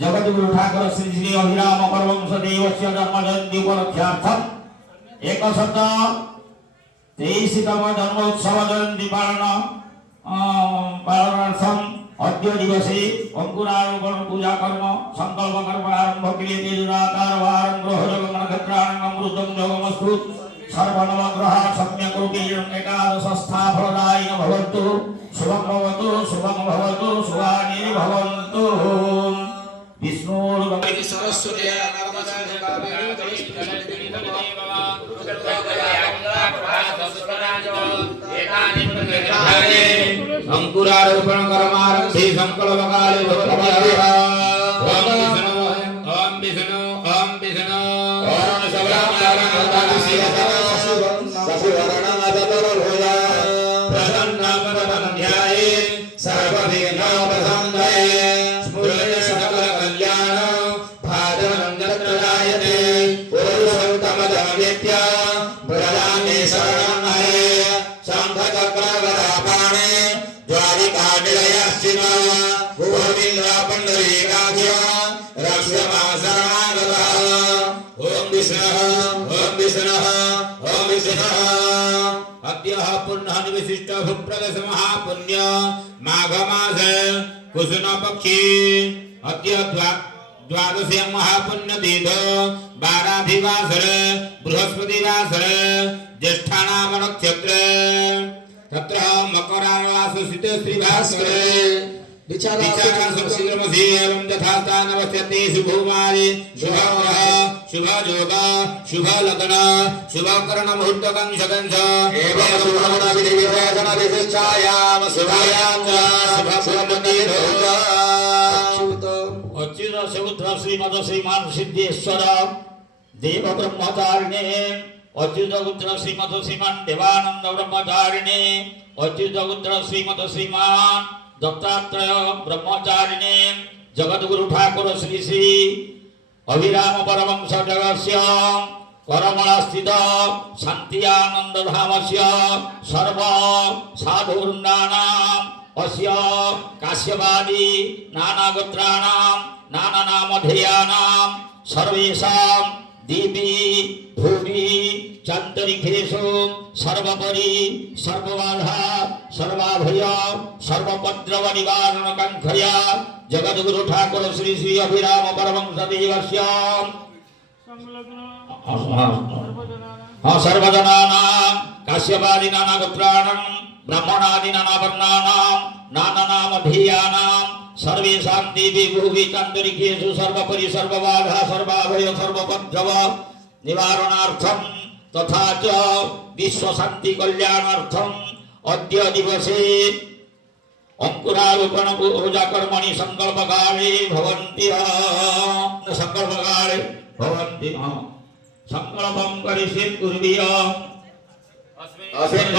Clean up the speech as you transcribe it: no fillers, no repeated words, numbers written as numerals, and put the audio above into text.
जगद्गुरु ठाकुर श्री श्री अभिराम परमहंस देवस्य जन्म जयंती उपलक्ष्यार्थम एक शब्द 23तम जन्मोत्सव जयंती पालनार्थम अद्य दिवसे अंकुरारोपण पूजा कर्म संकल्प कर्म आरंभ क्रियते दुराकार वारं ग्रह जगम नक्षत्राणां अमृतं जगमस्तु सर्वनवग्रह सम्यक् रूपेण एकादश स्थाफलदायिन भवन्तु शुभं भवतु शुभानि भवन्तु विष्णुर्गमति सरस्वती अंकुरारोपण कर्मारंभे संकल्प काले ओम विष्णु ओम विशिष्ट भूप्रदश महापुण्य माघ मास कुसुम पक्षी अद्य द्वादश महापुण्य तीर्थ बाराधिवासर बृहस्पति वासर ज्येष्ठानाम नक्षत्र तत्र मकरावासुसित श्रीभास्कर विचारांशमसी एवं यथास्थानवस्थिते शुभोमारि शुभग्रह शुभयोग शुभलग्न शुभकर्ण मुहूर्तकंशकंश एवं शुभगुणविधिविशेषणविशिष्टायां शुभायां अच्युत समुद्र श्रीमद श्रीमान सिद्धेश्वर देव ब्रह्मचारिणे अच्युत पुत्र श्रीमद श्रीमान देवानंद ब्रह्मचारिणे अच्युत पुत्र श्रीमद श्रीमान दत्तात्रेय ब्रह्मचारिणे जगद्गुरु ठाकुर श्री श्री अभिराम परमहंस जगस्य करमला स्थित शांति आनंद धामस्य सर्व साधुर्नानाम अस्य काश्यवादी नाना गोत्राणाम नाना नामधेयानाम सर्वेषां दिवि भूमि चान्तरिकेषु सर्वपरि सर्वबाधा सर्वाभय सर्वपद्रव निवारण कांक्षया जगद्गुरु ठाकुर श्री श्री अभिराम परमहंस देवस्य सर्वजनानां काश्यपादि नाना गोत्राणां ब्राह्मणादि नाना वर्णानां नाना नामधेयानां सर्वेषां देवी भूमि चान्तरिकेषु सर्वपरि सर्वबाधा सर्वाभय सर्वपद्रव निवारणार्थं तथा च विश्व शांति कल्याणार्थं अद्य दिवसे अंकुरारोपण पूजा कर्मणि संकल्पकाले भवन्ति संकल्पं करिष्येत् कुर्वीय अस्मिन्